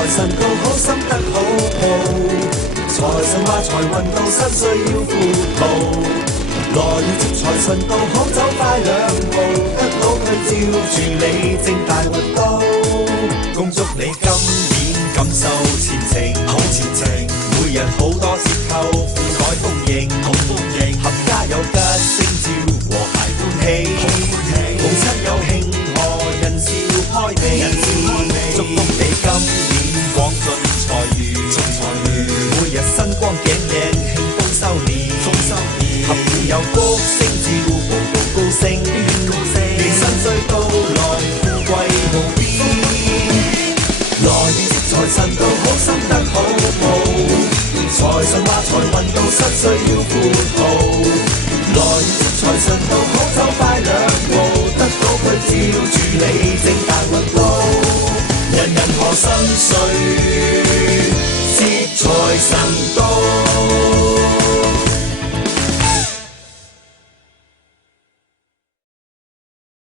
財神到好心得好報。財神話財運到身需要富豪，來日接財神到好走快兩步，得到佢照住你正大運到。恭祝你今年感受前程好前程，每日好多折扣，富袋豐盈好豐盈，合家有吉星照，和諧歡喜，母親有慶賀，人笑開眉，祝福你今年廣進財源，每日新光頸靚慶豐收年，合富有福星照，步步高升，你身歲到來富貴無邊，來年接財神到好心得好報，財神話財運到身需要富豪，來年接財神到好走快兩步，得到佢照住你正大運到，人人賀新歲，接財神到。